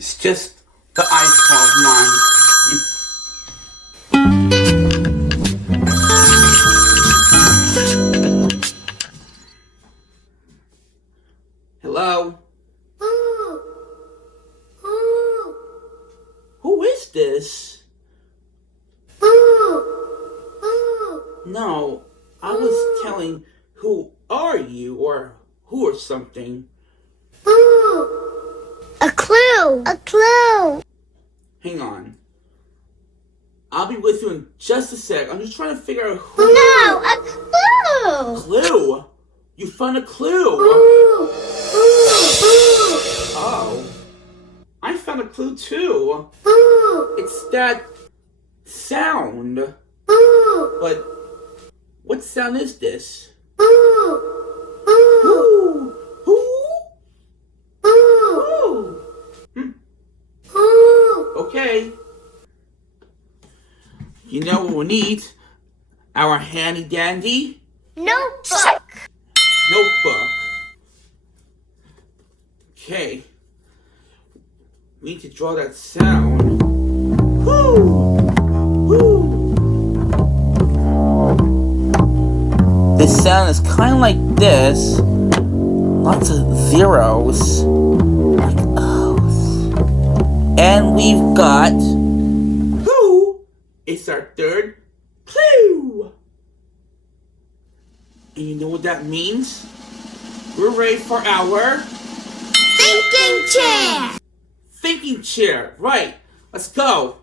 It's just the iPhone of mine. Hello? Who is this? No, I was telling who are you or who or something. A clue! A clue! Hang on. I'll be with you in just a sec. I'm just trying to figure out who. No! A clue! Clue? You found a clue? Oh. I found a clue too. It's that sound. But what sound is this? Ooh. Okay. You know what we need? Our handy dandy Notebook! notebook. Okay. We need to draw that sound. Woo! Woo! This sound is kind of like this. Lots of zeros. Like O's. And we've got who? It's our third clue. And you know what that means? We're ready for our Thinking chair! thinking chair. Right. Let's go.